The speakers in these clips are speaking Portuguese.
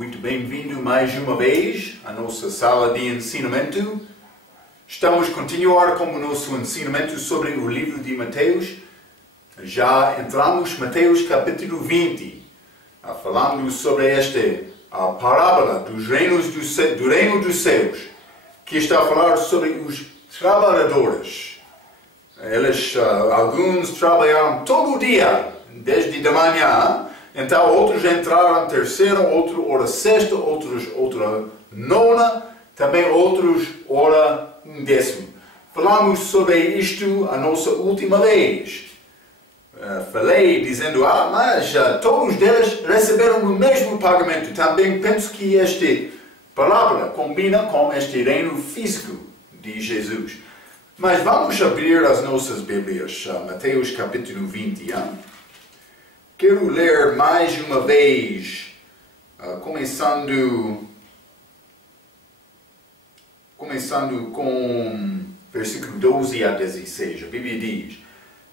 Muito bem-vindo mais uma vez à nossa sala de ensinamento. Estamos a continuar com o nosso ensinamento sobre o livro de Mateus. Já entramos em Mateus capítulo 20, falando sobre a parábola dos do reino dos céus, que está a falar sobre os trabalhadores. Alguns trabalharam todo o dia, desde de manhã. Então outros entraram terceira, outros hora sexta, outros hora nona, também outros hora décimo. Falamos sobre isto a nossa última vez. Falei dizendo, mas todos eles receberam o mesmo pagamento. Também penso que esta palavra combina com este reino físico de Jesus. Mas vamos abrir as nossas Bíblias, Mateus capítulo 20. Quero ler mais uma vez, começando com versículo 12 a 16. A Bíblia diz,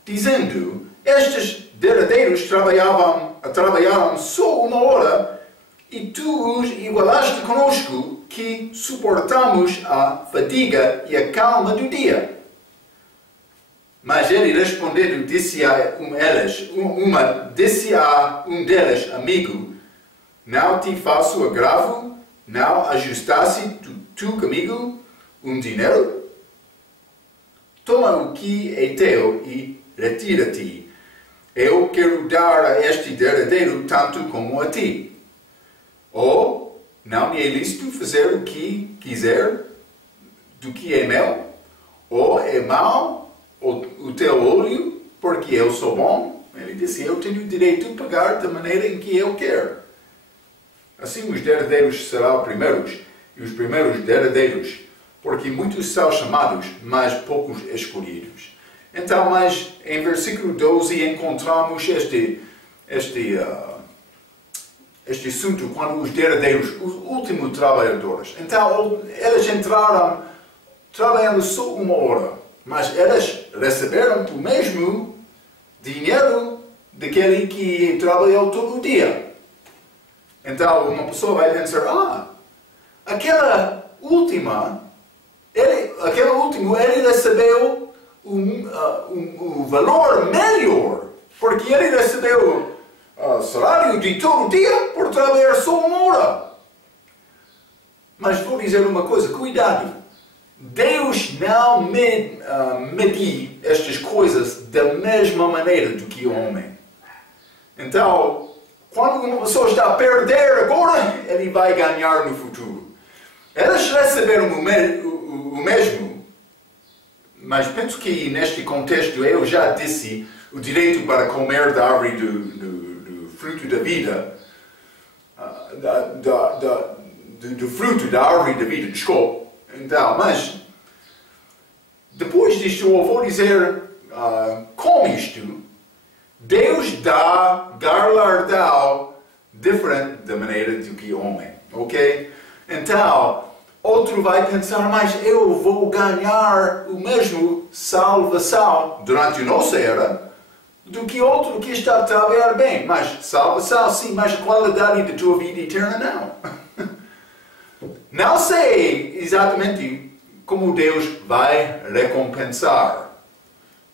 dizendo, estes derradeiros trabalharam só uma hora, e tu os igualaste conosco, que suportamos a fadiga e a calma do dia. Mas ele respondendo, disse a um deles, amigo, não te faço agravo, não ajustaste tu comigo dinheiro? Toma o que é teu e retira-te. Eu quero dar a este derradeiro tanto como a ti. Ou não me é lícito fazer o que quiser do que é meu? Ou é mau o teu olho, porque eu sou bom? Ele disse, eu tenho o direito de pagar da maneira em que eu quero. Assim os derradeiros serão primeiros, e os primeiros derradeiros, porque muitos são chamados, mas poucos escolhidos. Então, mas em versículo 12 encontramos este assunto quando os derradeiros, os últimos trabalhadores. Então, eles entraram trabalhando só uma hora. Mas eles receberam o mesmo dinheiro daquele que trabalhou todo o dia. Então uma pessoa vai pensar, aquele último, ele recebeu um valor melhor, porque ele recebeu salário de todo o dia por trabalhar só uma hora. Mas vou dizer uma coisa, cuidado. Deus não mede estas coisas da mesma maneira do que o homem. Então, quando uma pessoa está a perder agora, ele vai ganhar no futuro. Eles receberam o mesmo, mas penso que neste contexto eu já disse o direito para comer da árvore do fruto da vida, do fruto da árvore da vida, desculpe. Então, mas depois disto eu vou dizer com isto, Deus dá galardão diferente da maneira do que o homem, ok? Então, outro vai pensar, mas eu vou ganhar o mesmo salvação durante a nossa era do que outro que está a trabalhar bem. Mas salvação sim, mas a qualidade da tua vida eterna não. Não sei exatamente como Deus vai recompensar.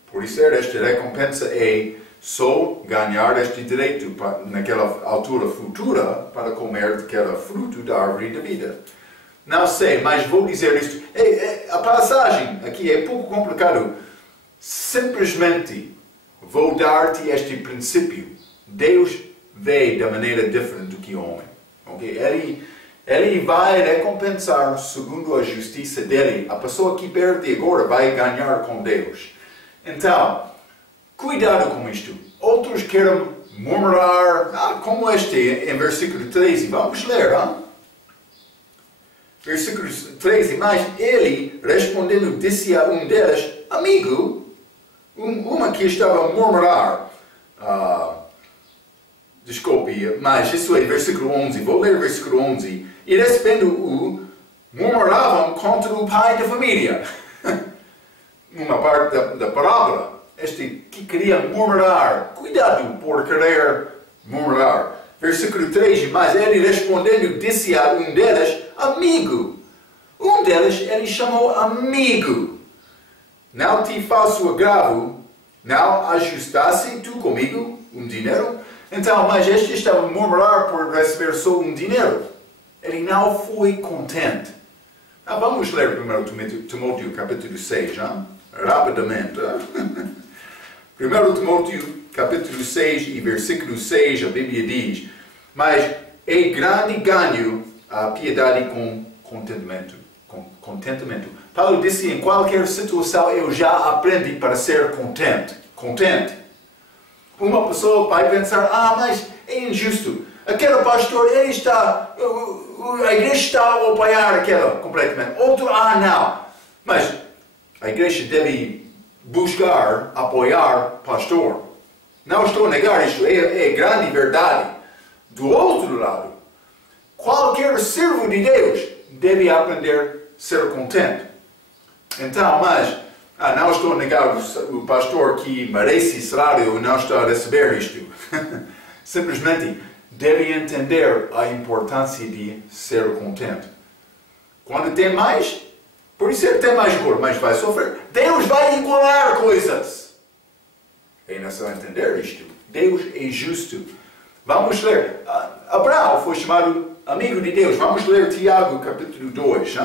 Por isso, esta recompensa é só ganhar este direito naquela altura futura para comer daquele fruto da árvore da vida. Não sei, mas vou dizer isto. A passagem aqui é pouco complicado. Simplesmente vou dar-te este princípio. Deus vê da maneira diferente do que o homem. Okay? Ele vai recompensar segundo a justiça dele. A pessoa que perde agora vai ganhar com Deus. Então, cuidado com isto. Outros querem murmurar, como este em versículo 13. Vamos ler, Versículo 13. Mas ele, respondendo, disse a um deles, amigo, uma que estava a murmurar, desculpe, mas isso é versículo 11. Vou ler versículo 11. E recebendo-o, murmuravam contra o pai da família. Uma parte da parábola. Este que queria murmurar. Cuidado por querer murmurar. Versículo 3, mas ele respondendo disse a um deles, amigo. Um deles ele chamou amigo. Não te faço agravo, não ajustasse tu comigo um dinheiro? Então, mas este estava a murmurar por receber só um dinheiro. Ele não foi contente. Vamos ler 1 Timóteo capítulo 6, rapidamente. 1 Timóteo capítulo 6 e versículo 6, a Bíblia diz, mas é grande ganho a piedade com contentamento. Paulo disse, em qualquer situação eu já aprendi para ser contente. Uma pessoa vai pensar, mas é injusto. Aquele pastor, a igreja está a apoiar aquela completamente. Outro, não. Mas a igreja deve buscar, apoiar pastor. Não estou a negar isto, é grande verdade. Do outro lado, qualquer servo de Deus deve aprender a ser contente. Então, mas não estou a negar o pastor que merece salário não está a receber isto. Simplesmente deve entender a importância de ser contente. Quando tem mais, por isso ele tem mais dor, mas vai sofrer. Deus vai igualar coisas. É necessário entender isto. Deus é justo. Vamos ler. Abraão foi chamado amigo de Deus. Vamos ler Tiago capítulo 2.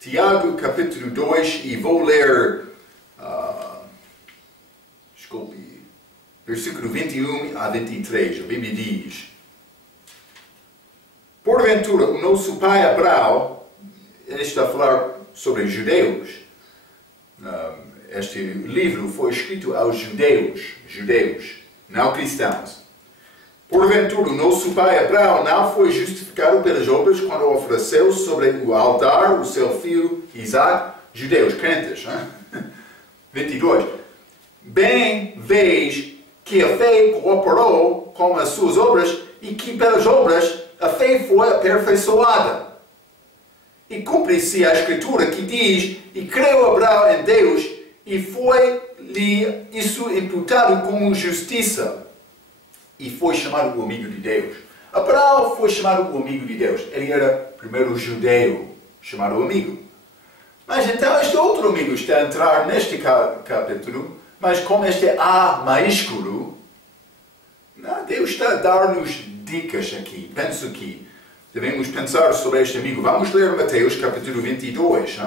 Tiago capítulo 2 e vou ler versículo 21 a 23. A Bíblia diz, porventura o nosso pai Abraão, ele está a falar sobre judeus. Este livro foi escrito aos judeus, não cristãos. Porventura, o nosso pai Abraão não foi justificado pelas obras quando ofereceu sobre o altar o seu filho Isaac, judeus, crentes. 22. Bem vês que a fé cooperou com as suas obras e que pelas obras a fé foi aperfeiçoada. E cumpre-se a Escritura que diz, e creu Abraão em Deus, e foi-lhe isso imputado como justiça. E foi chamado o amigo de Deus. Abraão foi chamado o amigo de Deus. Ele era primeiro judeu, chamado amigo. Mas então este outro amigo está a entrar neste capítulo, mas com este A maiúsculo, Deus está a dar-nos dicas aqui. Penso que devemos pensar sobre este amigo. Vamos ler Mateus capítulo 22.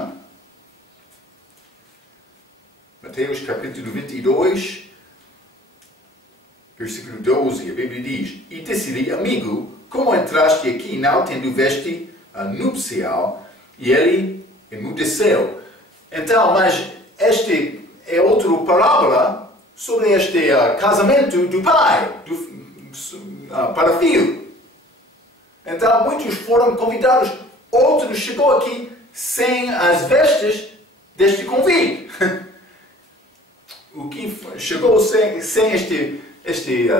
Mateus capítulo 22, versículo 12, a Bíblia diz, e disse-lhe, amigo, como entraste aqui não tendo veste nupcial? E ele emudeceu. Então, mas este é outra parábola sobre este casamento do pai para filho. Então, muitos foram convidados, outros chegou aqui sem as vestes deste convite. O que chegou sem este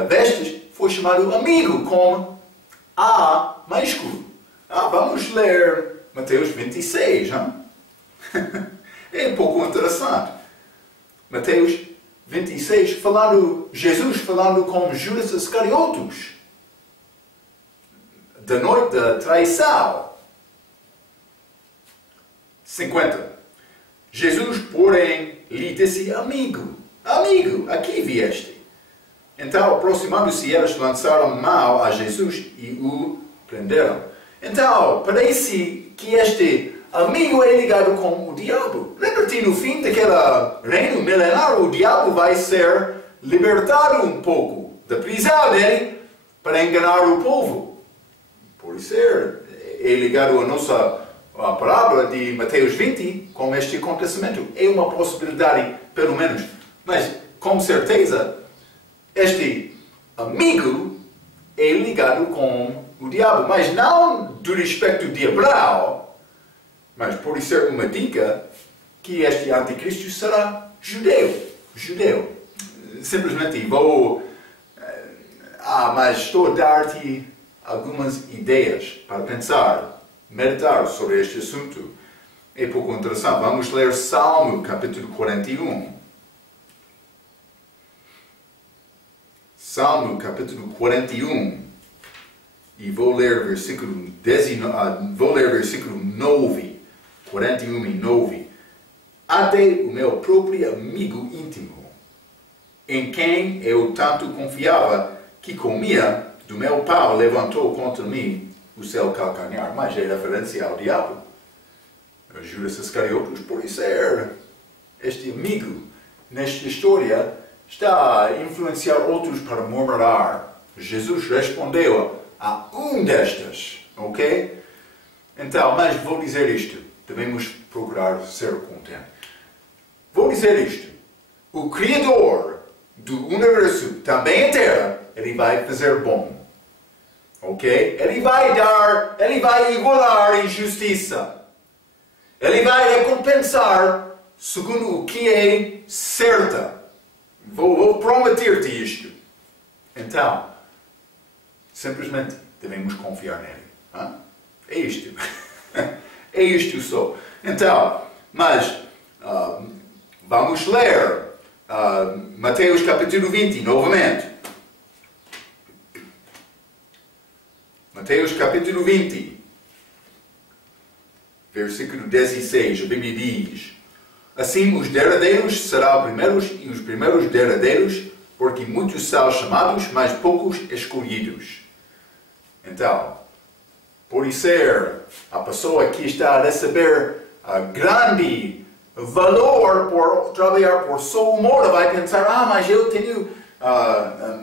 vestes foi chamado amigo, com A maiúsculo. Vamos ler Mateus 26. É um pouco interessante. Mateus 26, Jesus falando com Judas Iscariotes, da noite da traição. 50. Jesus, porém, lhe disse, amigo, aqui vieste. Então, aproximando-se, eles lançaram mão a Jesus e o prenderam. Então, parece que este amigo é ligado com o diabo. Lembra-te, no fim daquele reino milenar, o diabo vai ser libertado um pouco da prisão dele para enganar o povo. Por isso, é ligado à nossa parábola de Mateus 20 com este acontecimento. É uma possibilidade, pelo menos. Mas, com certeza, este amigo é ligado com o diabo. Mas não do respeito de Abraão, mas por ser uma dica que este anticristo será judeu. Simplesmente vou... mas estou a dar-te algumas ideias para pensar, meditar sobre este assunto. É pouco interessante. Vamos ler Salmo, capítulo 41. Salmo capítulo 41, e vou ler versículo 9, 41 e 9. Até o meu próprio amigo íntimo, em quem eu tanto confiava, que comia do meu pão, levantou contra mim o seu calcanhar. Mas é referência ao diabo. Judas Iscariotes, por ser este amigo, nesta história, está a influenciar outros para murmurar. Jesus respondeu a um destas, ok? Então, mas vou dizer isto, devemos procurar ser contente. Vou dizer isto, o Criador do universo, também a Terra, ele vai fazer bom, ok? Ele vai igualar a injustiça. Ele vai recompensar segundo o que é certo. Vou prometer-te isto. Então, simplesmente devemos confiar nele. Hã? É isto. É isto só. Então, mas vamos ler Mateus capítulo 20 novamente. Mateus capítulo 20, versículo 16, a Bíblia diz: assim os derradeiros serão primeiros e os primeiros derradeiros, porque muitos são chamados, mas poucos escolhidos. Então, por ser a pessoa que está a receber grande valor por trabalhar por sua moda, vai pensar, mas eu tenho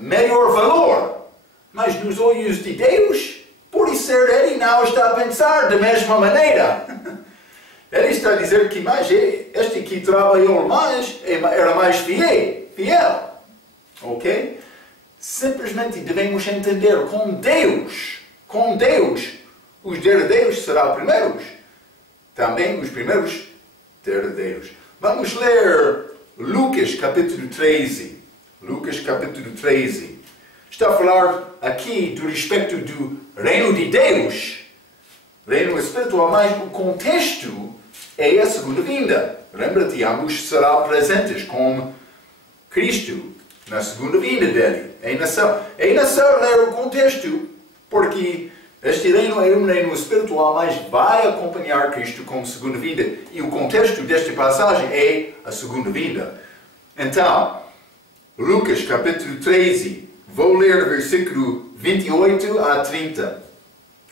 melhor valor. Mas nos olhos de Deus, por ser ele não está a pensar da mesma maneira. Ele está a dizer que este que trabalhou mais era mais fiel. Ok? Simplesmente devemos entender com Deus, os derradeiros serão primeiros. Também os primeiros derradeiros. Vamos ler Lucas capítulo 13. Lucas capítulo 13. Está a falar aqui do respeito do reino de Deus, reino espiritual, mas o contexto é a segunda vinda. Lembra-te, ambos serão presentes com Cristo na segunda vinda dele. É necessário ler o contexto, porque este reino é um reino espiritual, mas vai acompanhar Cristo com a segunda vinda. E o contexto desta passagem é a segunda vinda. Então, Lucas capítulo 13, vou ler versículo 28 a 30.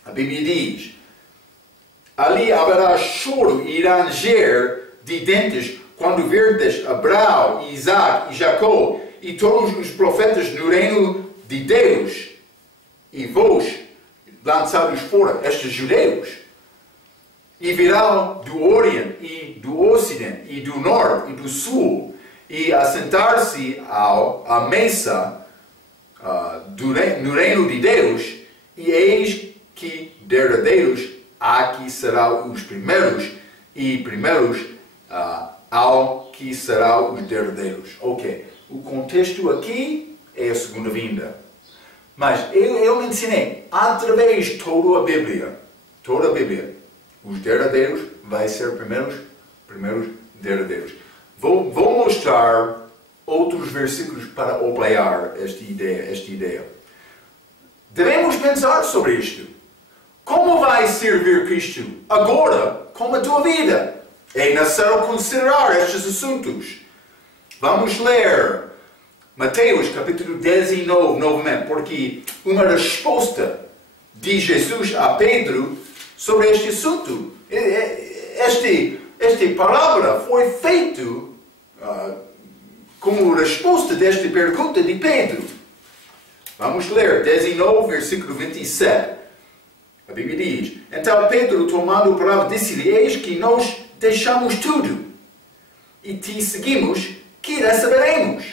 A Bíblia diz: ali haverá choro e ranger de dentes quando verdes Abraão, Isaac e Jacó e todos os profetas no reino de Deus, e vós lançados fora, estes judeus, e virão do Oriente e do Ocidente e do Norte e do Sul, e assentar-se à mesa no reino de Deus, e eis que derradeiros aqui serão os primeiros, e primeiros ao que serão os derradeiros. Ok, o contexto aqui é a segunda vinda. Mas eu mencionei, através de toda a Bíblia, os derradeiros vai ser primeiros derradeiros. Vou mostrar outros versículos para apoiar esta ideia. Devemos pensar sobre isto. Como vai servir Cristo agora com a tua vida? É necessário considerar estes assuntos. Vamos ler Mateus capítulo 19 novamente, porque uma resposta de Jesus a Pedro sobre este assunto. Esta palavra foi feita como resposta desta pergunta de Pedro. Vamos ler 19, versículo 27. A Bíblia diz: então Pedro, tomando a palavra, disse-lhe: eis que nós deixamos tudo e te seguimos, que receberemos?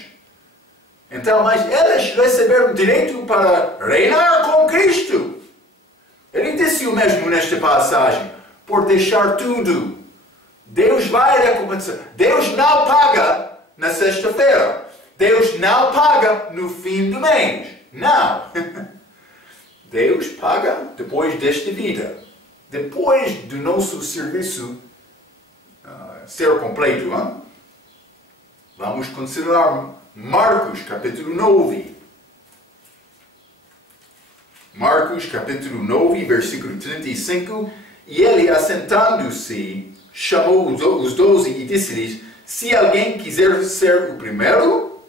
Então, mas eles receberam direito para reinar com Cristo. Ele disse o mesmo nesta passagem: por deixar tudo. Deus vai recompensar. Deus não paga na sexta-feira. Deus não paga no fim do mês. Não. Deus paga depois desta vida. Depois do nosso serviço ser completo. Vamos considerar Marcos capítulo 9. Marcos capítulo 9, versículo 35, e ele, assentando-se, chamou os 12 e disse-lhes: se alguém quiser ser o primeiro,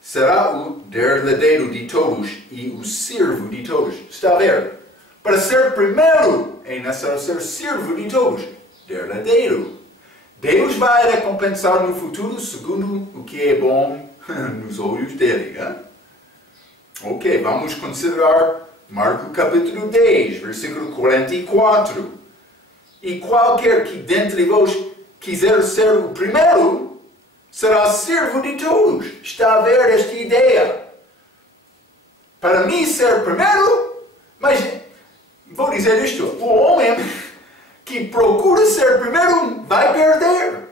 será o verdadeiro de todos e o servo de todos. Está a ver? Para ser primeiro é necessário ser servo de todos. Verdadeiro. Deus vai recompensar no futuro segundo o que é bom nos olhos dele. Hein? Ok, vamos considerar Marcos capítulo 10, versículo 44. E qualquer que dentre vós quiser ser o primeiro, será servo de todos. Está a ver esta ideia? Para mim ser primeiro, mas vou dizer isto, o homem que procura ser primeiro vai perder.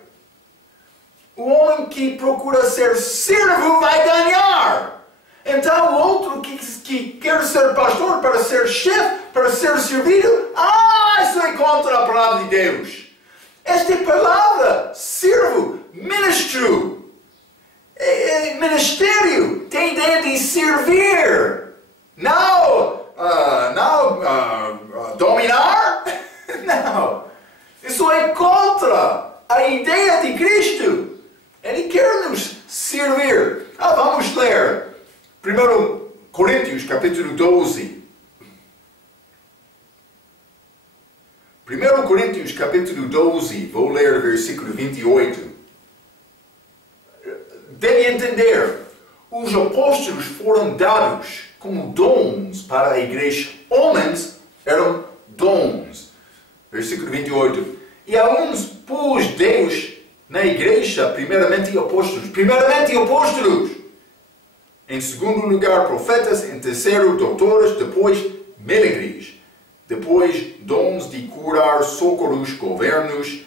O homem que procura ser servo vai ganhar. Então o outro que quer ser pastor para ser chefe, para ser servido, isso é contra a palavra de Deus. Esta palavra, servo, ministro, ministério, tem ideia de servir. Não dominar. Não. Isso é contra a ideia de Cristo. Ele quer nos servir. Vamos ler 1 Coríntios capítulo 12. 1 Coríntios capítulo 12, vou ler o versículo 28. Deve entender, os apóstolos foram dados como dons para a igreja. Homens eram dons. Versículo 28. E a uns pôs Deus na igreja, primeiramente apóstolos. Em segundo lugar, profetas. Em terceiro, doutores. Depois, milagres. Depois, dons de curar, socorros, governos,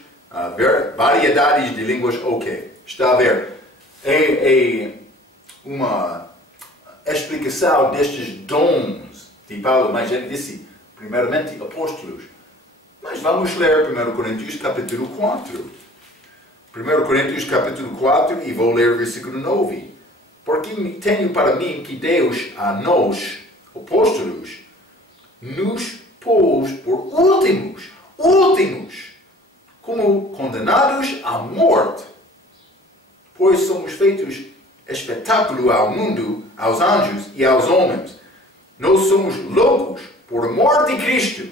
variedades de línguas. Ok, está a ver. É uma explicação destes dons de Paulo, mas ele disse, primeiramente, apóstolos. Mas vamos ler 1 Coríntios capítulo 4. 1 Coríntios capítulo 4 e vou ler o versículo 9. Porque tenho para mim que Deus, a nós, apóstolos, nos pôs por últimos, como condenados à morte. Pois somos feitos espetáculo ao mundo, aos anjos e aos homens. Nós somos loucos por amor de Cristo,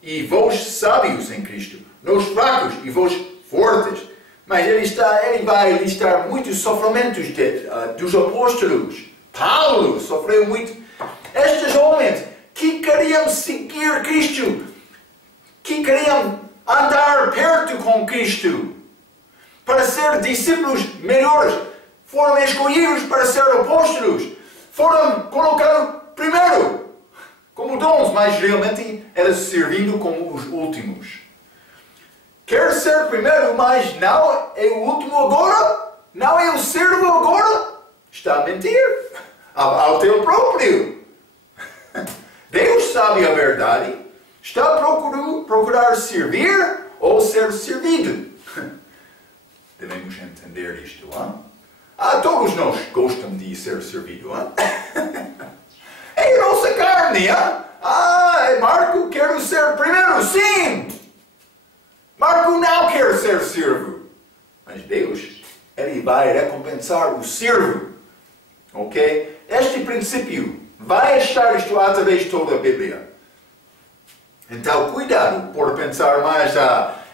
e vós sábios em Cristo. Nós fracos e vós fortes. Mas ele vai listar muitos sofrimentos dos apóstolos. Paulo sofreu muito. Estes homens que queriam seguir Cristo, que queriam andar perto com Cristo, para ser discípulos melhores, foram escolhidos para ser apóstolos, foram colocados primeiro como dons, mas realmente eles servindo como os últimos. Quer ser primeiro, mas não é o último agora? Não é o servo agora? Está a mentir ao teu próprio. Deus sabe a verdade. Está a procurar servir ou ser servido. Devemos entender isto, hein? Todos nós gostamos de ser servido, hein? É a nossa carne, hein? Marco, quero ser primeiro, sim! Marco não quer ser servo. Mas Deus, Ele vai recompensar o servo. Ok? Este princípio vai estar isto através de toda a Bíblia. Então, cuidado por pensar mais,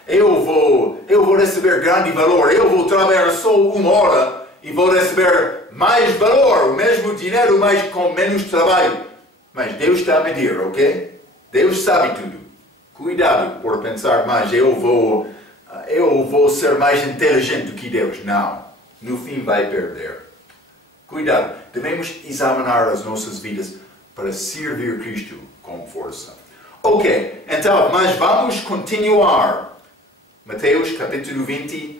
eu vou receber grande valor, eu vou trabalhar só 1 hora e vou receber mais valor, o mesmo dinheiro, mas com menos trabalho. Mas Deus está a medir, ok? Deus sabe tudo. Cuidado por pensar mais, eu vou ser mais inteligente do que Deus. Não. No fim vai perder. Cuidado. Devemos examinar as nossas vidas para servir Cristo com força. Ok, então, mas vamos continuar. Mateus capítulo 20,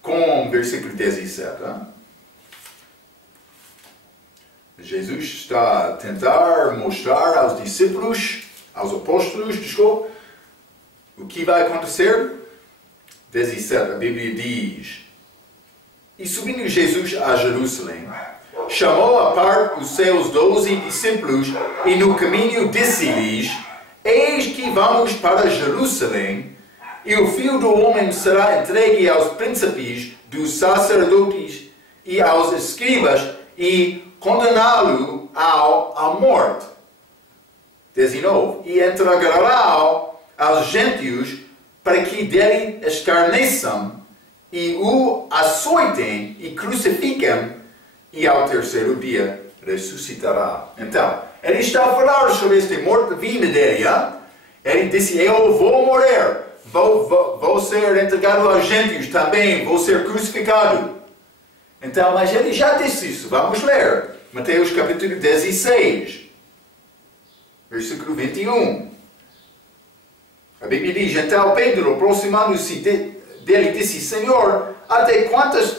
com versículo 17. Jesus está a tentar mostrar aos discípulos, aos apóstolos, desculpa, o que vai acontecer. 17, a Bíblia diz: E subindo Jesus a Jerusalém, Então chamou à parte os seus 12 discípulos e no caminho disse-lhes: Eis que vamos para Jerusalém, e o Filho do Homem será entregue aos príncipes dos sacerdotes e aos escribas, e condená-lo à morte. 19. E entregará aos gentios para que dele escarneçam e o açoitem e crucifiquem, e ao terceiro dia ressuscitará. Então, ele está a falar sobre esta morte-vinda dele. Hein? Ele disse: eu vou morrer, vou ser entregado aos gentios também, vou ser crucificado. Então, mas ele já disse isso. Vamos ler. Mateus capítulo 16, versículo 21. A Bíblia diz: então Pedro, aproximando-se dele, disse: Senhor, até quantas...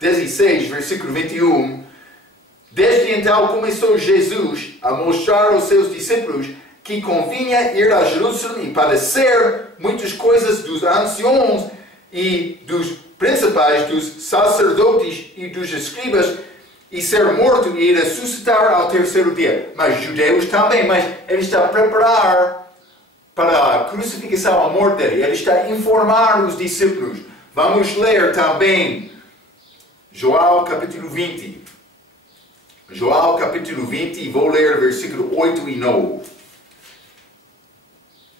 16, versículo 21. Desde então começou Jesus a mostrar aos seus discípulos que convinha ir a Jerusalém e padecer muitas coisas dos anciãos e dos principais, dos sacerdotes e dos escribas, e ser morto e ressuscitar ao terceiro dia. Mas judeus também, mas ele está a preparar para a crucificação, a morte dele. Ele está a informar os discípulos. Vamos ler também João capítulo 20. João capítulo 20, vou ler versículo 8 e 9.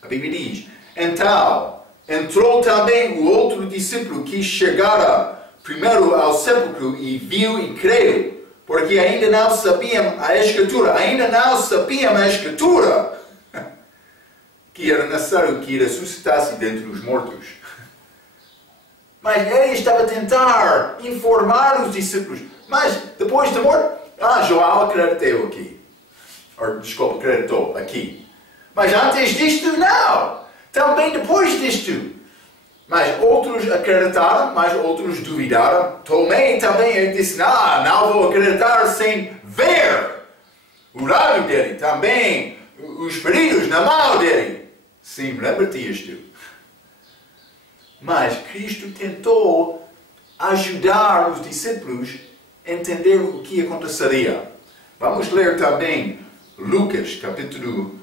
A Bíblia diz: então entrou também o outro discípulo que chegara primeiro ao sepulcro e viu e creu, porque ainda não sabiam a Escritura, que era necessário que ressuscitasse dentre os mortos. Mas ele estava a tentar informar os discípulos. Mas depois da morte, João acreditou aqui. Acreditou aqui. Mas antes disto, não. Também depois disto. Mas outros acreditaram, mas outros duvidaram. Tomé também, ele disse: não vou acreditar sem ver o lábio dele, também os feridos na mão dele. Sim, lembra-te isto. Mas Cristo tentou ajudar os discípulos a entender o que aconteceria. Vamos ler também Lucas capítulo...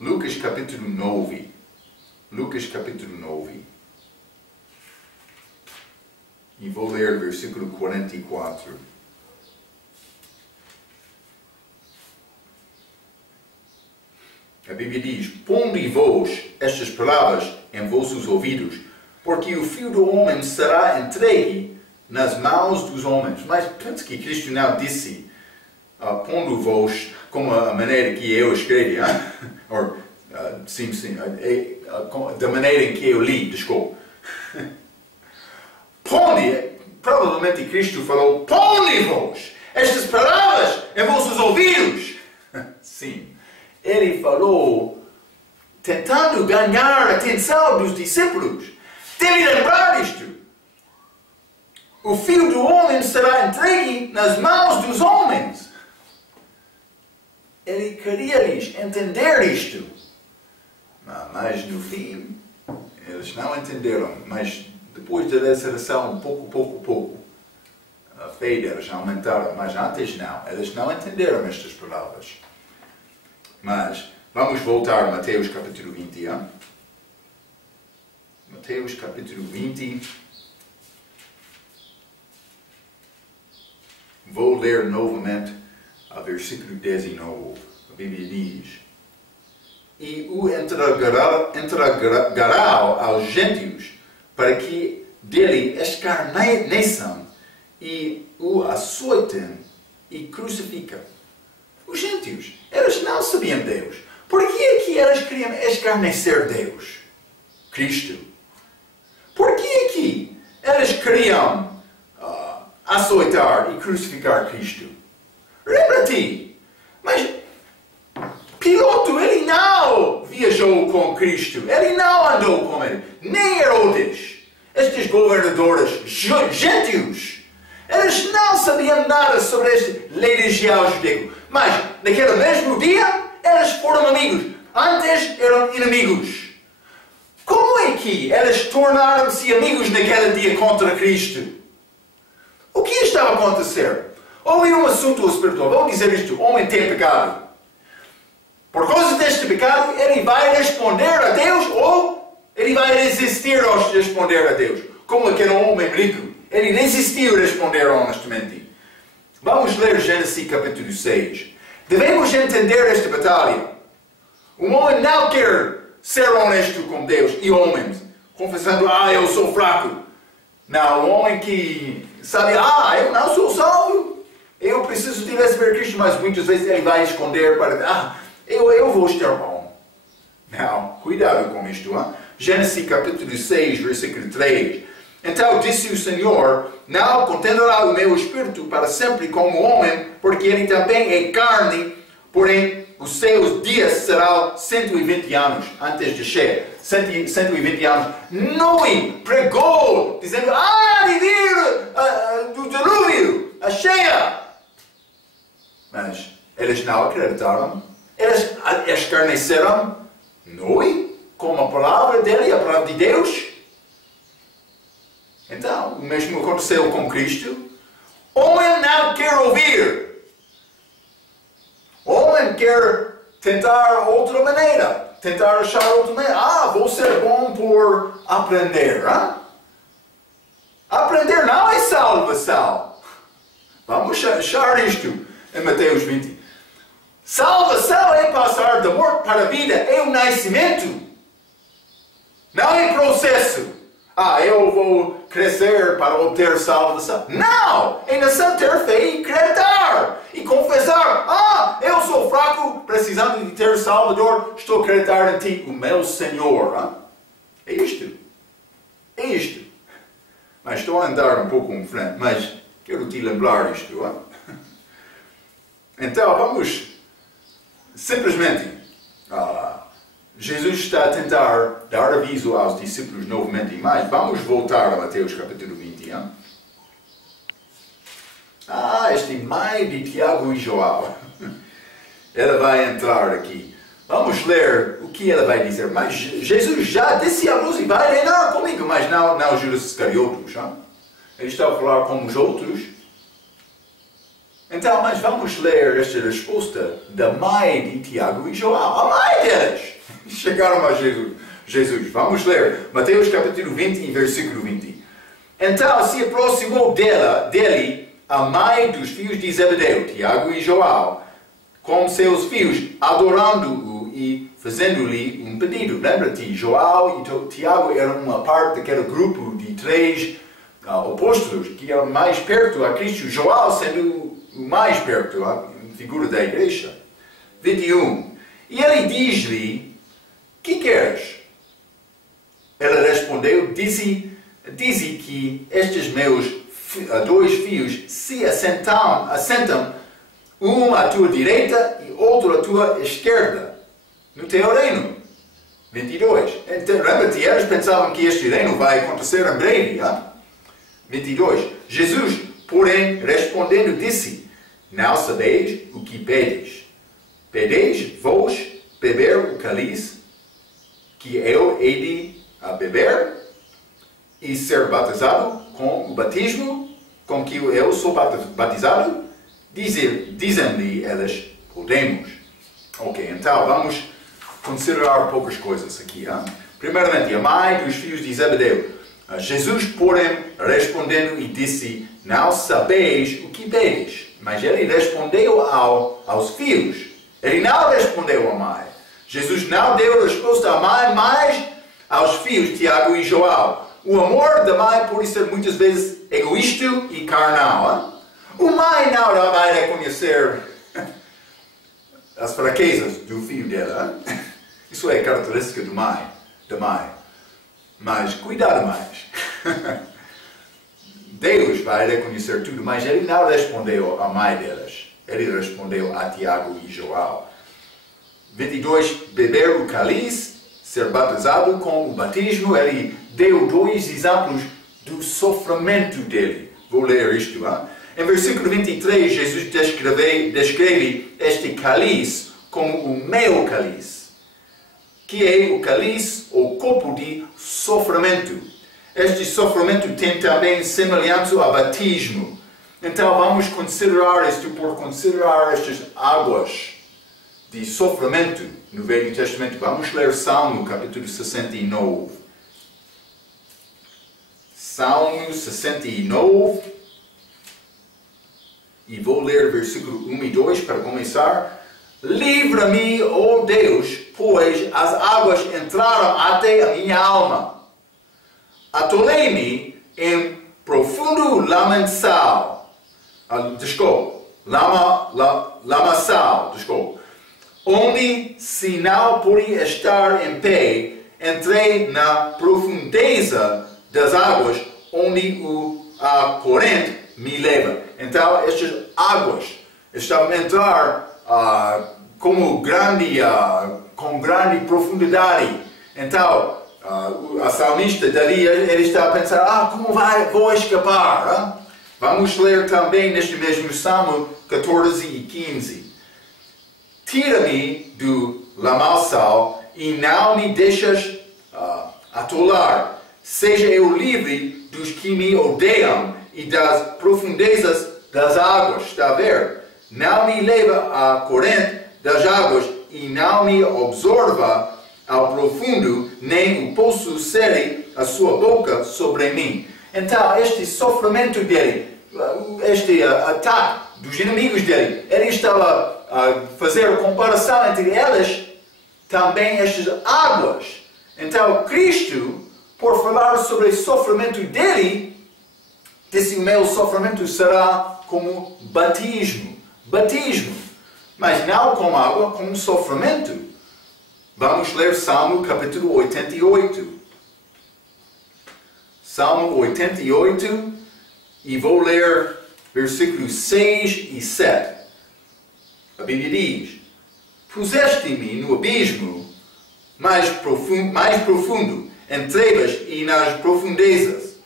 Lucas capítulo 9. Lucas capítulo 9. E vou ler versículo 44. A Bíblia diz: ponde-vos estas palavras em vossos ouvidos, porque o Filho do Homem será entregue nas mãos dos homens. Mas penso que Cristo não disse pondo-vos como a maneira que eu escrevi, da maneira em que eu li, desculpe. Provavelmente Cristo falou: ponde-vos estas palavras em vossos ouvidos. Sim. Ele falou, tentando ganhar a atenção dos discípulos. Deve lembrar isto. O Filho do Homem será entregue nas mãos dos homens. Ele queria lhes entender isto. Mas no fim, eles não entenderam. Mas depois da ressurreição, pouco, a fé deles aumentaram. Mas antes não. Eles não entenderam estas palavras. Mas vamos voltar a Mateus capítulo 20. Mateus capítulo 20. Vou ler novamente a versículo 19. A Bíblia diz: e o entregará aos gentios para que dele escarneçam e o açoitem e crucificam. Os gentios, eles não sabiam Deus. Por que é que eles queriam escarnecer Deus? Cristo. Por que é que eles queriam açoitar e crucificar Cristo? Lembra-te. Mas Piloto, ele não viajou com Cristo. Ele não andou com ele. Nem Herodes. Estes governadores gentios. Eles não sabiam nada sobre este lei região judaico. Mas, naquele mesmo dia, eles foram amigos. Antes, eram inimigos. Como é que eles tornaram-se amigos naquele dia contra Cristo? estava a acontecer? Houve um assunto espiritual. Vou dizer isto. O homem tem pecado. Por causa deste pecado, ele vai responder a Deus ou ele vai resistir a responder a Deus. Como aquele homem rico. Ele resistiu a responder honestamente. Vamos ler Gênesis capítulo 6. Devemos entender esta batalha. O homem não quer ser honesto com Deus e homens, confessando, eu sou fraco. Não, o homem que sabe, eu não sou salvo. Eu preciso de receber Cristo, mas muitas vezes ele vai esconder para, eu vou estar bom. Não, cuidado com isto. Hein? Gênesis capítulo 6, versículo 3. Então disse o Senhor, não contenderá o meu espírito para sempre como homem, porque ele também é carne, porém os seus dias serão 120 anos antes de chegar. 120 anos. Noé pregou, dizendo, de vir do dilúvio, a cheia. Mas eles não acreditaram. Eles escarneceram Noé com a palavra dele, a palavra de Deus. Então, o mesmo aconteceu com Cristo. O homem não quer ouvir. O homem quer tentar outra maneira. Tentar achar outra maneira. Vou ser bom por aprender. Aprender não é salvação. Vamos achar isto em Mateus 20. Salvação é passar da morte para a vida. É o nascimento. Não é processo. Eu vou crescer para obter salvação. Não! É necessário ter fé e acreditar. E confessar. Eu sou fraco, precisando de ter Salvador. Estou a acreditar em ti, o meu Senhor. É isto. É isto. Mas estou a andar um pouco em frente. Mas quero te lembrar isto. Então vamos simplesmente... Jesus está a tentar dar aviso aos discípulos novamente, mas vamos voltar a Mateus capítulo 20. Este mãe de Tiago e João. Ela vai entrar aqui. Vamos ler o que ela vai dizer. Mas Jesus já disse a luz e vai reinar comigo, mas não Judas Iscariotes. Ele está a falar com os outros. Então, mas vamos ler esta resposta da mãe de Tiago e João. A mãe deles. Chegaram a Jesus. Vamos ler Mateus capítulo 20, versículo 20. Então se aproximou dele a mãe dos filhos de Zebedeu, Tiago e João, com seus filhos, adorando-o e fazendo-lhe um pedido. Lembra-te, João e Tiago eram uma parte daquele grupo de 3 apóstolos que eram mais perto a Cristo. João sendo o mais perto, a figura da igreja. 21. E ele diz-lhe, que queres? Ela respondeu, dize que estes meus 2 filhos se assentam, um à tua direita e outro à tua esquerda, no teu reino. 22. Então, lembra-te, eles pensavam que este reino vai acontecer em breve. 22. Jesus, porém, respondendo, disse, não sabeis o que pedes. Pedeis vos beber o cálice que eu hei de beber e ser batizado com o batismo com que eu sou batizado? Dizem-lhe elas, podemos. Ok, então vamos considerar poucas coisas aqui. Primeiramente, a mãe dos filhos de Zebedeu. Jesus, porém, respondendo e disse, não sabeis o que pedes. Mas ele respondeu aos filhos. Ele não respondeu à mãe. Jesus não deu resposta à mãe, mas aos filhos, Tiago e João. O amor da mãe pode ser muitas vezes egoísta e carnal. O mãe não vai reconhecer as fraquezas do filho dela. Isso é característica da mãe. Mas cuidado mais. Deus vai reconhecer tudo, mas ele não respondeu à mãe delas. Ele respondeu a Tiago e João. 22, beber o cálice, ser batizado com o batismo. Ele deu 2 exemplos do sofrimento dele. Vou ler isto. Em versículo 23, Jesus descreve este cálice como o meu cálice, que é o cálice ou copo de sofrimento. Este sofrimento tem também semelhança ao batismo. Então vamos considerar isto por considerar estas águas de sofrimento no Velho Testamento. Vamos ler Salmo capítulo 69. Salmo 69. E vou ler versículo 1 e 2 para começar. Livra-me, ó Deus, pois as águas entraram até a minha alma. Atolei-me em profundo lamaçal. Lamaçal, onde, se não podia estar em pé, entrei na profundeza das águas, onde a corrente me leva. Então, estas águas estavam a entrar com grande profundidade. Então, a salmista dali, ele está a pensar, como vou escapar? Vamos ler também neste mesmo Salmo 14 e 15. Tira-me do lamaçal e não me deixas atolar. Seja eu livre dos que me odeiam e das profundezas das águas. Está a ver? Não me leva à corrente das águas e não me absorva ao profundo, nem o poço cere a sua boca sobre mim. Então, este sofrimento dele, este ataque dos inimigos dele, ele estava a fazer a comparação entre elas, também estas águas. Então, Cristo, por falar sobre o sofrimento dele, disse: o meu sofrimento será como batismo. Batismo. Mas não com água, com sofrimento. Vamos ler Salmo capítulo 88. Salmo 88, e vou ler versículos 6 e 7. A Bíblia diz: puseste-me no abismo mais profundo, em trevas e nas profundezas.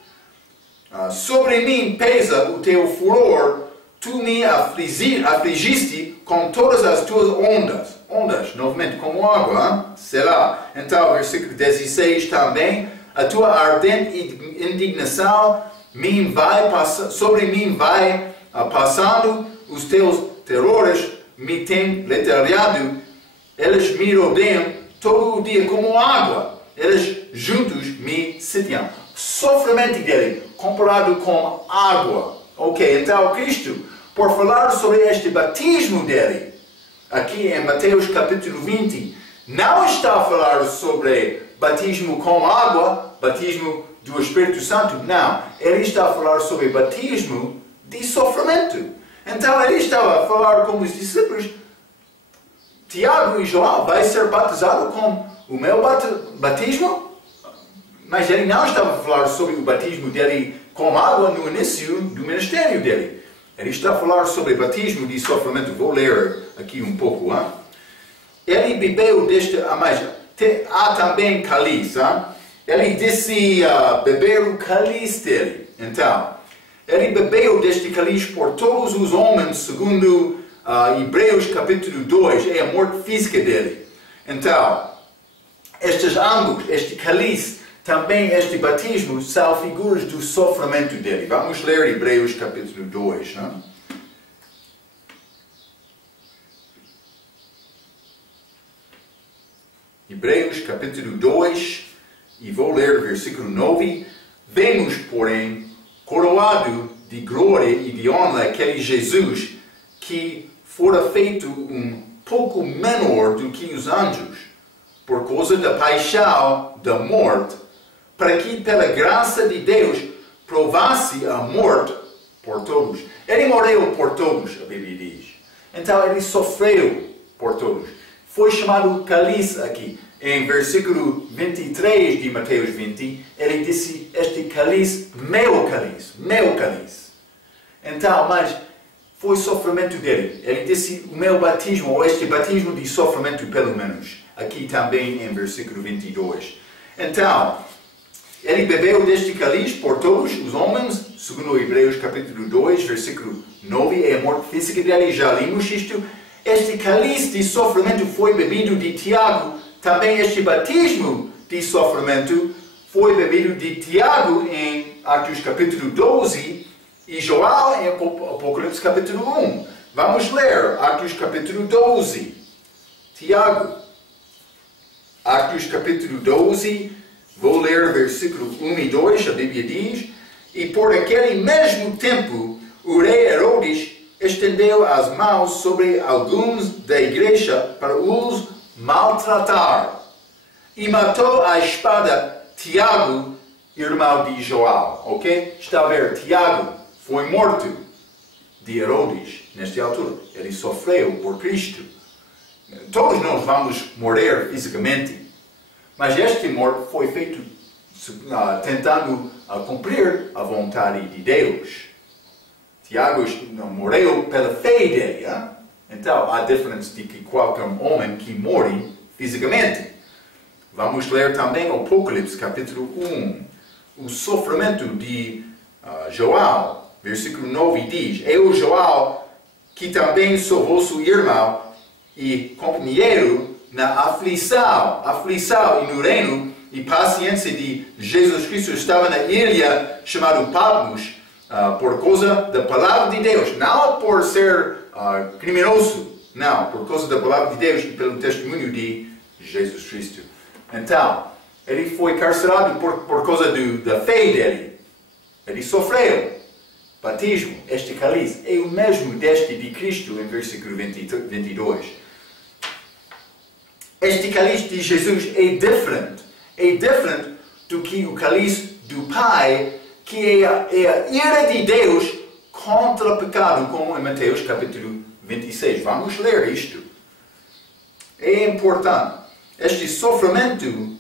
Sobre mim pesa o teu furor, tu me afligiste com todas as tuas ondas. Ondas, novamente, como água, será. Então, versículo 16 também: a tua ardente indignação sobre mim vai passando, os teus terrores me têm letargado, eles me rodeiam todo o dia como água, eles juntos me sitiam. Sofrimento dele comparado com água. Ok, então Cristo, por falar sobre este batismo dele, aqui em Mateus capítulo 20, não está a falar sobre batismo com água, batismo do Espírito Santo, não. Ele está a falar sobre batismo de sofrimento. Então ele estava a falar com os discípulos: Tiago e João vai ser batizado com o meu batismo? Mas ele não estava a falar sobre o batismo dele com água no início do ministério dele. Ele está a falar sobre batismo de sofrimento. Vou ler aqui um pouco. Ele bebeu deste... mas há também cálice. Ele disse beber o cálice dele. Então, ele bebeu deste cálice por todos os homens, segundo Hebreus capítulo 2, é a morte física dele. Então, estes ambos, este cálice, também este batismo, são figuras do sofrimento dele. Vamos ler Hebreus capítulo 2. Hebreus capítulo 2, e vou ler o versículo 9. Vemos, porém, coroado de glória e de honra aquele Jesus que fora feito um pouco menor do que os anjos, por causa da paixão da morte, para que pela graça de Deus provasse a morte por todos. Ele morreu por todos, a Bíblia diz. Então ele sofreu por todos. Foi chamado cálice aqui. Em versículo 23 de Mateus 20, ele disse: este cálice, meu cálice, meu cálice. Então, mas foi sofrimento dele. Ele disse: o meu batismo, ou este batismo de sofrimento, pelo menos. Aqui também em versículo 22. Então, ele bebeu deste cálice por todos os homens, segundo Hebreus capítulo 2, versículo 9, é a morte física dele, já lemos isto. Este cálice de sofrimento foi bebido de Tiago. Também este batismo de sofrimento foi bebido de Tiago em Atos capítulo 12, E João em Apocalipse capítulo 1. Vamos ler Atos capítulo 12. Tiago. Atos capítulo 12. Vou ler versículo 1 e 2. A Bíblia diz: E por aquele mesmo tempo, o rei Herodes estendeu as mãos sobre alguns da igreja para os maltratar. E matou à espada Tiago, irmão de João. Ok? Está a ver, Tiago foi morto de Herodes nesta altura. Ele sofreu por Cristo. Todos nós vamos morrer fisicamente. Mas este morte foi feito tentando cumprir a vontade de Deus. Tiago morreu pela fé dele. Então, há diferença de que qualquer homem que morre fisicamente. Vamos ler também o Apocalipse, capítulo 1. O sofrimento de João, versículo 9 diz: Eu, João, que também sou vosso irmão e companheiro na aflição e no reino e paciência de Jesus Cristo, estava na ilha chamada Patmos, por causa da palavra de Deus, não por ser criminoso, não, por causa da palavra de Deus e pelo testemunho de Jesus Cristo. Então, ele foi carcerado por causa da fé dele. Ele sofreu batismo. Este cálice é o mesmo deste de Cristo em versículo 22. Este cálice de Jesus é diferente. É diferente do que o cálice do Pai, que é a ira de Deus contra o pecado, como em Mateus capítulo 26. Vamos ler isto. É importante. Este sofrimento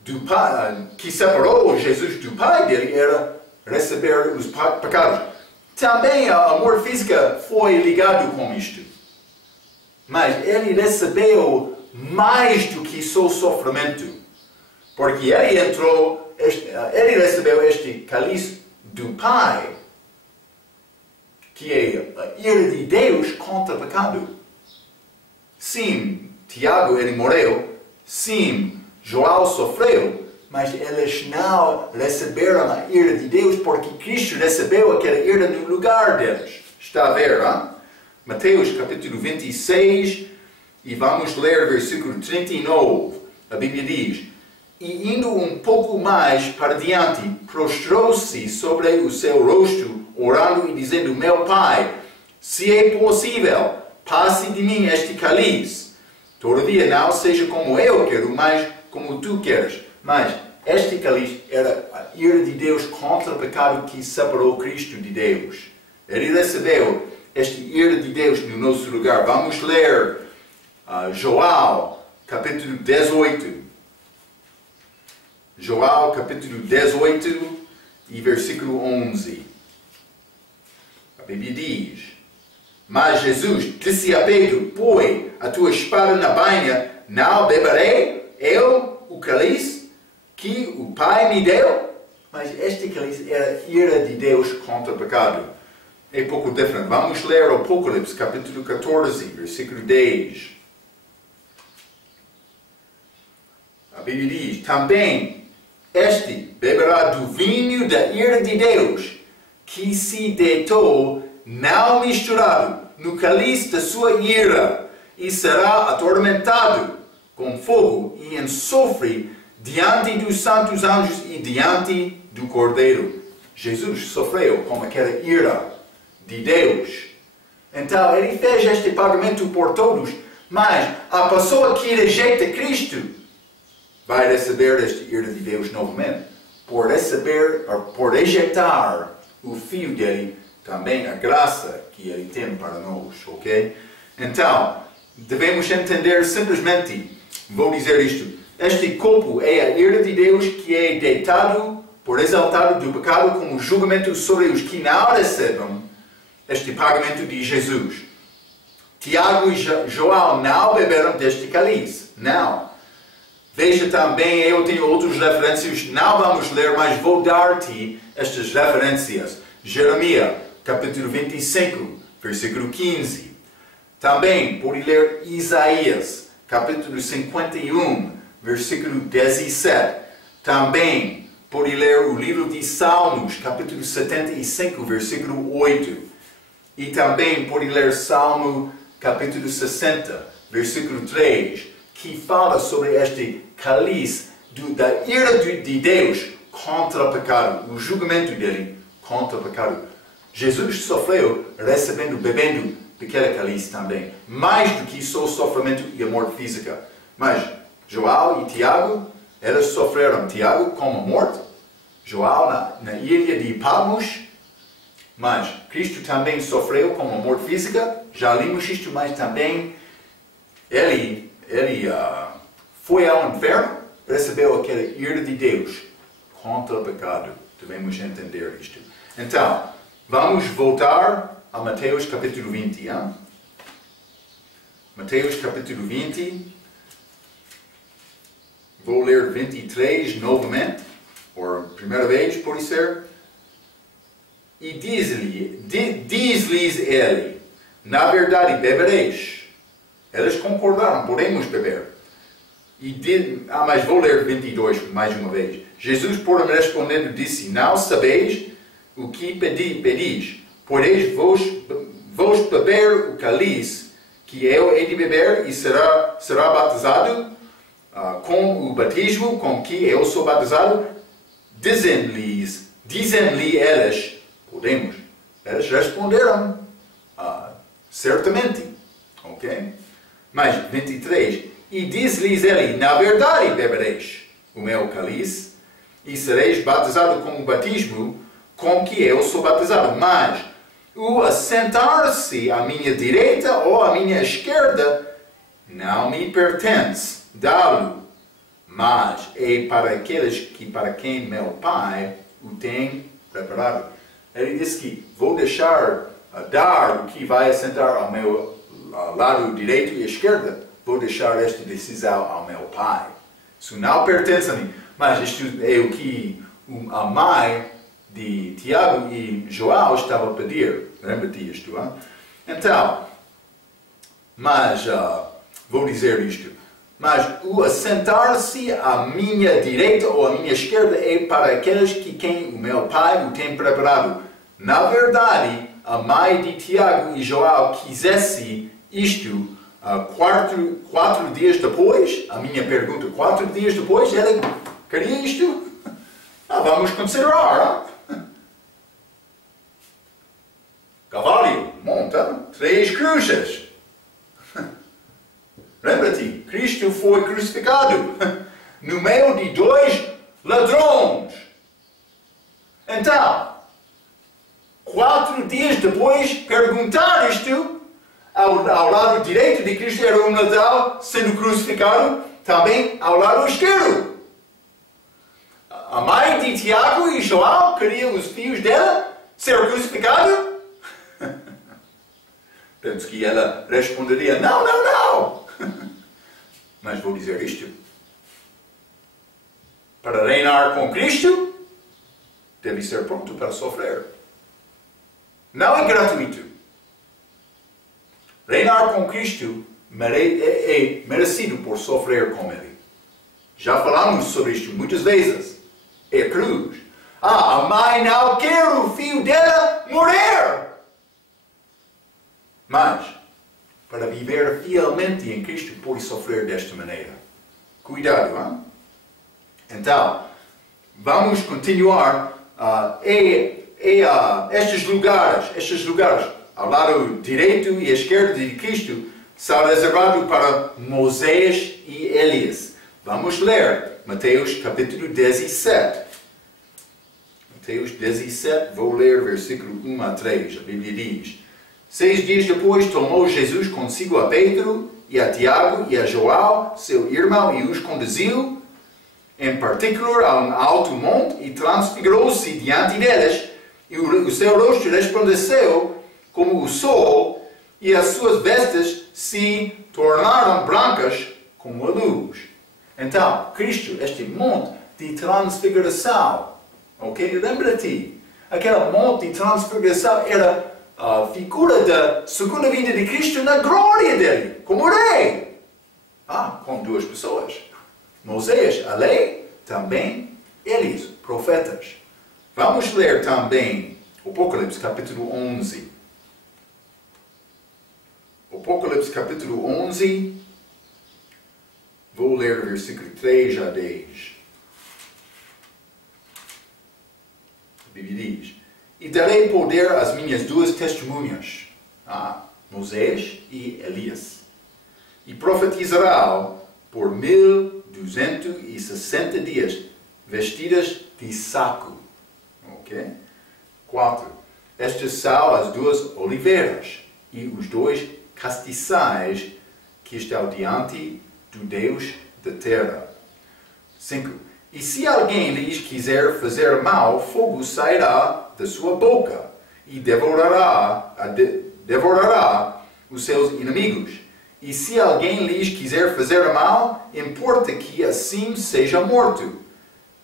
do Pai, que separou Jesus do Pai dele, era receber os pecados. Também a amor física foi ligado com isto. Mas ele recebeu mais do que só sofrimento. Porque ele recebeu este cálice do Pai, que é a ira de Deus contra o pecado. Sim, Tiago, ele morreu. Sim, João sofreu. Mas eles não receberam a ira de Deus porque Cristo recebeu aquela ira no lugar deles. Está a ver, hein? Mateus capítulo 26 e vamos ler versículo 39. A Bíblia diz: E indo um pouco mais para diante, prostrou-se sobre o seu rosto, orando e dizendo: Meu Pai, se é possível, passe de mim este cálice. Todavia não seja como eu quero, mas como tu queres. Mas este cálice era a ira de Deus contra o pecado que separou Cristo de Deus. Ele recebeu esta ira de Deus no nosso lugar. Vamos ler João, capítulo 18. João, capítulo 18 e versículo 11. A Bíblia diz: Mas Jesus disse a Pedro: Põe a tua espada na bainha, não beberei eu o cálice que o Pai me deu? Mas este cálice era a ira de Deus contra o pecado. É pouco diferente. Vamos ler o Apocalipse, capítulo 14, versículo 10. A Bíblia diz: Também este beberá do vinho da ira de Deus, que se deitou não misturado no cálice da sua ira, e será atormentado com fogo e enxofre diante dos santos anjos e diante do Cordeiro. Jesus sofreu com aquela ira de Deus. Então, ele fez este pagamento por todos, mas a pessoa que rejeita Cristo vai receber esta ira de Deus novamente. Por rejeitar o Filho dele, também a graça que ele tem para nós, ok? Então, devemos entender simplesmente, vou dizer isto: este copo é a ira de Deus que é deitado por exaltado do pecado como julgamento sobre os que não recebem este pagamento de Jesus. Tiago e João não beberam deste cálice. Não. Veja também, eu tenho outras referências, não vamos ler, mas vou dar-te estas referências. Jeremias, capítulo 25, versículo 15. Também pode ler Isaías, capítulo 51, versículo 17. Também pode ler o livro de Salmos, capítulo 75, versículo 8. E também pode ler Salmo, capítulo 60, versículo 3, que fala sobre este cálice da ira de Deus contra o pecado, o julgamento dele contra o pecado. Jesus sofreu recebendo, bebendo daquele cálice também, mais do que só sofrimento e a morte física. Mas João e Tiago, eles sofreram, Tiago com a morte, João na ilha de Patmos, mas Cristo também sofreu com a morte física, já lemos isto, mas também ele foi ao inferno, recebeu aquela ira de Deus contra o pecado. Devemos entender isto. Então, vamos voltar a Mateus capítulo 20. Hein? Mateus capítulo 20. Vou ler 23 novamente, ou primeira vez, pode ser. E diz-lhes ele, na verdade bebereis. Eles concordaram, podemos beber. Mas vou ler 22 mais uma vez. Jesus, porém, respondendo, disse, não sabeis o que pedis. Podeis vos beber o cálice que eu hei de beber e será batizado com o batismo com que eu sou batizado? Dizem-lhe eles, podemos. Eles responderam, certamente. Ok? Mas 23. E diz-lhes ele, na verdade bebereis o meu cálice e sereis batizado com o batismo com que eu sou batizado. Mas o assentar-se à minha direita ou à minha esquerda não me pertence dá-lo, mas é para aqueles para quem meu Pai o tem preparado. Ele disse que vou dar o que vai assentar ao meu lado direito e esquerda. Vou deixar esta decisão ao meu Pai. Isso não pertence a mim. Mas isto é o que a mãe de Tiago e João estava a pedir. Lembra-te isto, hein? Então, mas vou dizer isto. Mas o assentar-se à minha direita ou à minha esquerda é para aqueles quem o meu Pai o tem preparado. Na verdade, a mãe de Tiago e João quisesse isto 4 dias depois. A minha pergunta, 4 dias depois, ela queria isto? Vamos considerar. Cavalo monta 3 cruzes. Lembra-te, Cristo foi crucificado no meio de 2 ladrões. Então, 4 dias depois, perguntar isto, ao lado direito de Cristo era um ladrão sendo crucificado, também ao lado esquerdo. A mãe de Tiago e João queria os filhos dela ser crucificados? Penso que ela responderia, não. Mas vou dizer isto. Para reinar com Cristo, deve ser pronto para sofrer. Não é gratuito. Reinar com Cristo é merecido por sofrer com Ele. Já falamos sobre isto muitas vezes. É a cruz. A mãe não quer o filho dela morrer. Mas, para viver fielmente em Cristo, pode sofrer desta maneira. Cuidado, hein? Então, vamos continuar. Estes lugares, ao lado direito e esquerdo de Cristo, são reservados para Moisés e Elias. Vamos ler Mateus capítulo 17. Mateus 17, vou ler versículo 1 a 3. A Bíblia diz: 6 dias depois tomou Jesus consigo a Pedro e a Tiago e a João, seu irmão, e os conduziu, em particular, a um alto monte, e transfigurou-se diante deles, e o seu rosto resplandeceu como o sol, e as suas vestes se tornaram brancas como a luz. Então, Cristo, este monte de transfiguração, ok? Lembra-te, aquele monte de transfiguração era a figura da segunda vinda de Cristo na glória dele, como rei. Com 2 pessoas. Moisés, a lei, também Elias, profetas. Vamos ler também Apocalipse capítulo 11. Apocalipse capítulo 11. Vou ler versículo 3 a 10. A Bíblia diz: E darei poder às minhas duas testemunhas, a Moisés e Elias, e profetizarão por 1260 dias, vestidas de saco. Ok? 4. Estas são as duas oliveiras e os dois castiçais que estão diante do Deus da terra. 5. E se alguém lhes quiser fazer mal, fogo sairá da sua boca e devorará os seus inimigos. E se alguém lhes quiser fazer mal, importa que assim seja morto.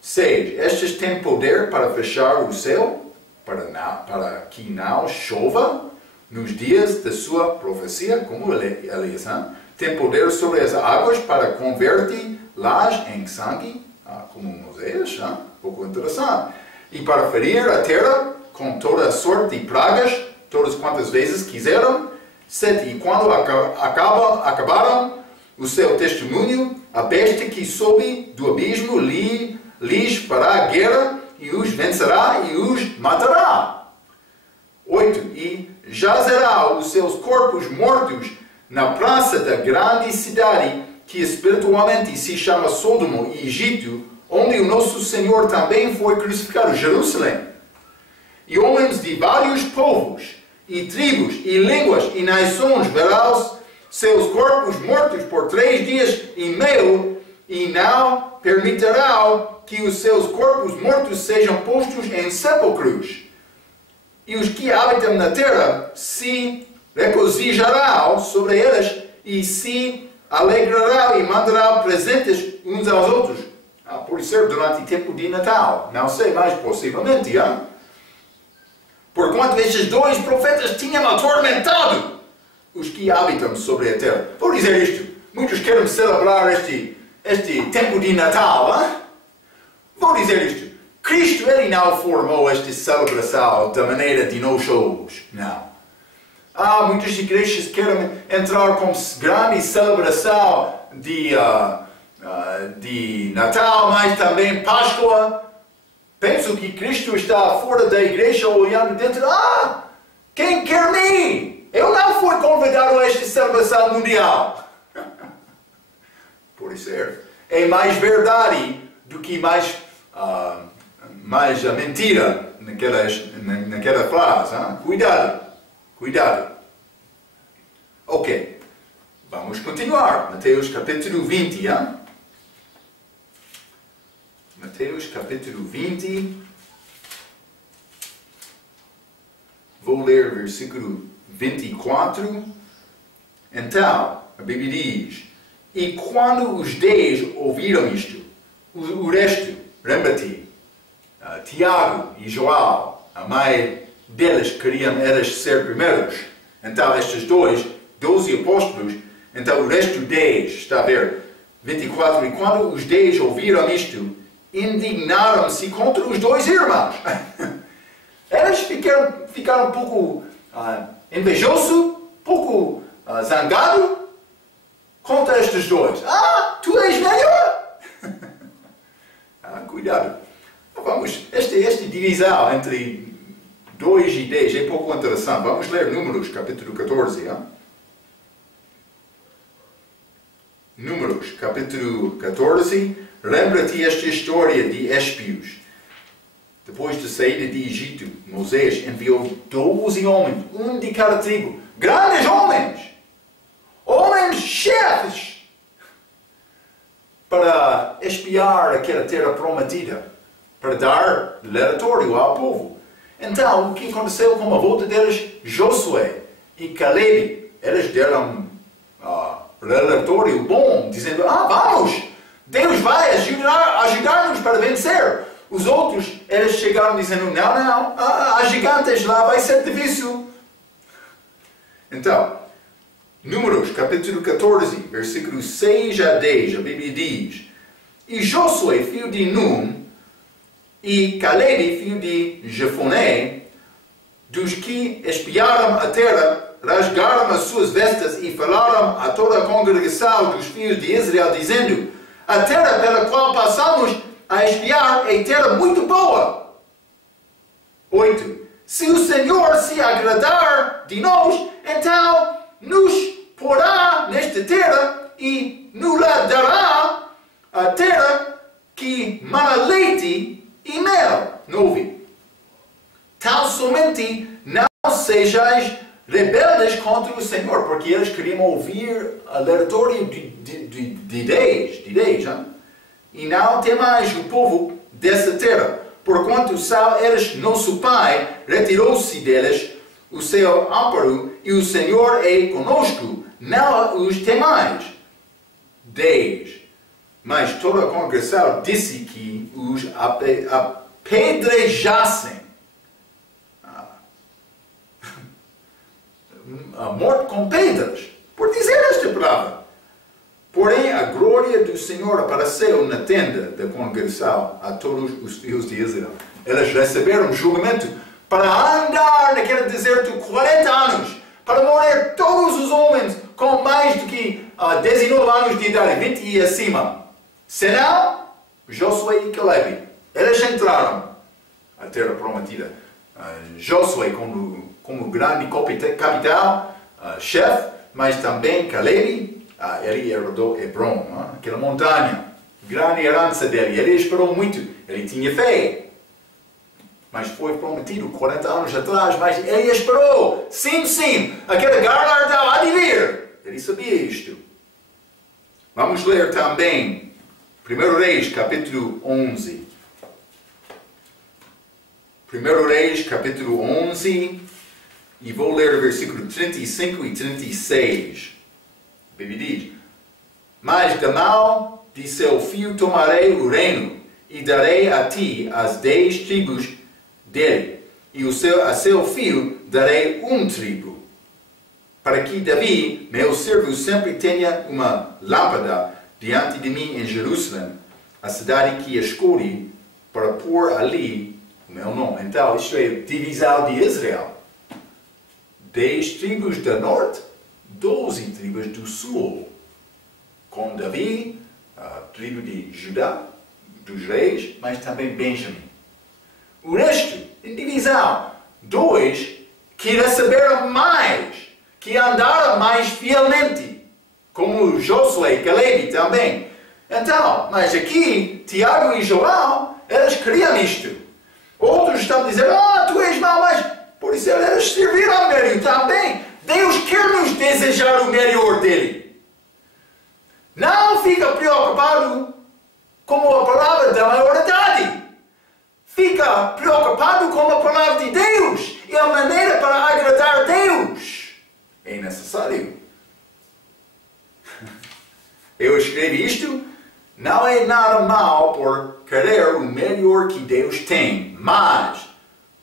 6. Estes têm poder para fechar o céu, para que não chova nos dias da sua profecia, como Elias. Tem poder sobre as águas para converter-las em sangue, como Moisés. Pouco interessante. E para ferir a terra com toda a sorte de pragas, todas quantas vezes quiseram. 7. E quando acabaram o seu testemunho, a besta que sobe do abismo lhes fará guerra e os vencerá e os matará. 8. E jazerá os seus corpos mortos na praça da grande cidade, que espiritualmente se chama Sodoma e Egito, onde o nosso Senhor também foi crucificado, Jerusalém. E homens de vários povos, e tribos, e línguas, e nações verão seus corpos mortos por 3 dias e meio, e não permitirão que os seus corpos mortos sejam postos em sepulcros. E os que habitam na terra se regozijarão sobre eles, e se alegrarão e mandarão presentes uns aos outros. Por ser durante o tempo de Natal, não sei, mas possivelmente, Porquanto estes dois profetas tinham atormentado os que habitam sobre a terra. Vou dizer isto, muitos querem celebrar este tempo de Natal, Vou dizer isto, Cristo, Ele não formou esta celebração da maneira de nós somos, não. Muitas igrejas querem entrar com grande celebração de Natal, mas também Páscoa. Penso que Cristo está fora da igreja olhando dentro. Quem quer mim? Eu não fui convidado a esta celebração mundial. Por ser. É mais verdade do que mais a mentira naquela frase. Cuidado. Cuidado. Ok. Vamos continuar. Mateus capítulo 20. Mateus capítulo 20. Vou ler versículo 24. Então, a Bíblia diz: E quando os 10 ouviram isto, o resto, lembra-te, Tiago e João, a mãe deles queriam eles ser primeiros. Então, estes 12 apóstolos, então o resto 10, está a ver, 24. E quando os 10 ouviram isto, indignaram-se contra os 2 irmãos. Eles ficaram um pouco invejosos, um pouco zangados contra estes 2. Tu és melhor! Cuidado. Vamos, esta divisão entre 2 e 10 é pouco interessante. Vamos ler Números, capítulo 14. Números, capítulo 14. Lembra-te esta história de espios. Depois da saída de Egito, Moisés enviou 12 homens, um de cada tribo. Grandes homens! Homens chefes! Para espiar aquela terra prometida. Para dar relatório ao povo. Então, o que aconteceu com a volta deles? Josué e Caleb, eles deram relatório bom, dizendo, vamos, Deus vai ajudar-nos para vencer. Os outros, eles chegaram dizendo, não, as gigantes lá vai ser difícil. Então, Números, capítulo 14, versículos 6 a 10, a Bíblia diz: E Josué, filho de Nun, e Caleb, filho de Jefoné, dos que espiaram a terra, rasgaram as suas vestes e falaram a toda a congregação dos filhos de Israel, dizendo: a terra pela qual passamos a espiar é terra muito boa. 8. Se o Senhor se agradar de nós, então nos porá nesta terra e nos dará a terra que mana leite e mel. 9. Tão somente não sejais rebeldes contra o Senhor, porque eles queriam ouvir a aleatória de Deus, hein? E não temais o povo dessa terra, porquanto sabe eles, nosso Pai, retirou-se deles o seu amparo, e o Senhor é conosco, não os temais. 10. Mas toda a congregação disse que os apedrejassem. A morte com pedras, por dizer esta palavra. Porém, a glória do Senhor apareceu na tenda da congregação a todos os filhos de Israel. Eles receberam julgamento para andar naquele deserto 40 anos, para morrer todos os homens com mais do que 19 anos de idade, 20 e acima. Senão, Josué e Caleb, eles entraram à terra prometida. Josué como grande capitão, chefe, mas também Caleb, ele herdou Hebron, aquela montanha, grande herança dele. Ele esperou muito, ele tinha fé. Mas foi prometido 40 anos atrás, mas ele esperou. Sim, aquele galardão há de vir. Ele sabia isto. Vamos ler também 1 Reis, capítulo 11. 1 Reis, capítulo 11, e vou ler o versículo 35 e 36. A Bíblia diz: mas da mão de seu filho tomarei o reino, e darei a ti as 10 tribos dele, e a seu filho darei tribo, para que Davi, meu servo, sempre tenha uma lâmpada diante de mim em Jerusalém, a cidade que escolhi para pôr ali o meu nome. Então, isto é a divisão de Israel. 10 tribos do norte, 12 tribos do sul. Com Davi, a tribo de Judá, dos reis, mas também Benjamim. O resto, em divisão, 2 que receberam mais, que andaram mais fielmente, como Josué e Caleb também. Então, mas aqui, Tiago e João, eles queriam isto. Outros estão dizendo: tu és mau, mas por isso eles serviram melhor também. Deus quer nos desejar o melhor dele. Não fica preocupado com a palavra da maioridade. Fica preocupado com a palavra de Deus e a maneira para agradar a Deus. É necessário. Eu escrevi isto. Não é nada mal por querer o melhor que Deus tem, mas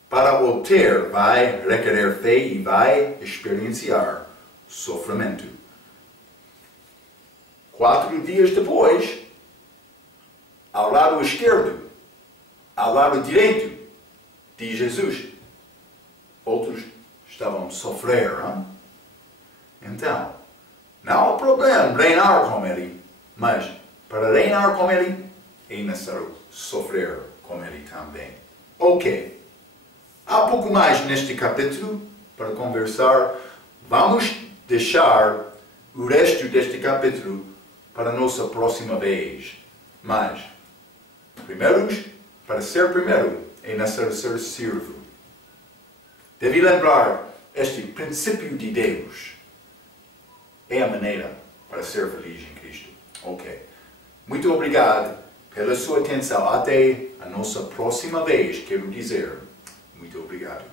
para obter vai requerer fé e vai experienciar sofrimento. 4 dias depois, ao lado esquerdo, ao lado direito de Jesus, outros estavam a sofrer. Hein? Então, não há problema reinar com ele, mas para reinar com ele é necessário sofrer com ele também. Ok. Há pouco mais neste capítulo para conversar. Vamos deixar o resto deste capítulo para a nossa próxima vez. Mas, para ser primeiro, é necessário ser servo. Deve lembrar este princípio de Deus. É a maneira para ser feliz em Cristo. Ok. Muito obrigado pela sua atenção. Até a nossa próxima vez, quero dizer. Muito obrigado.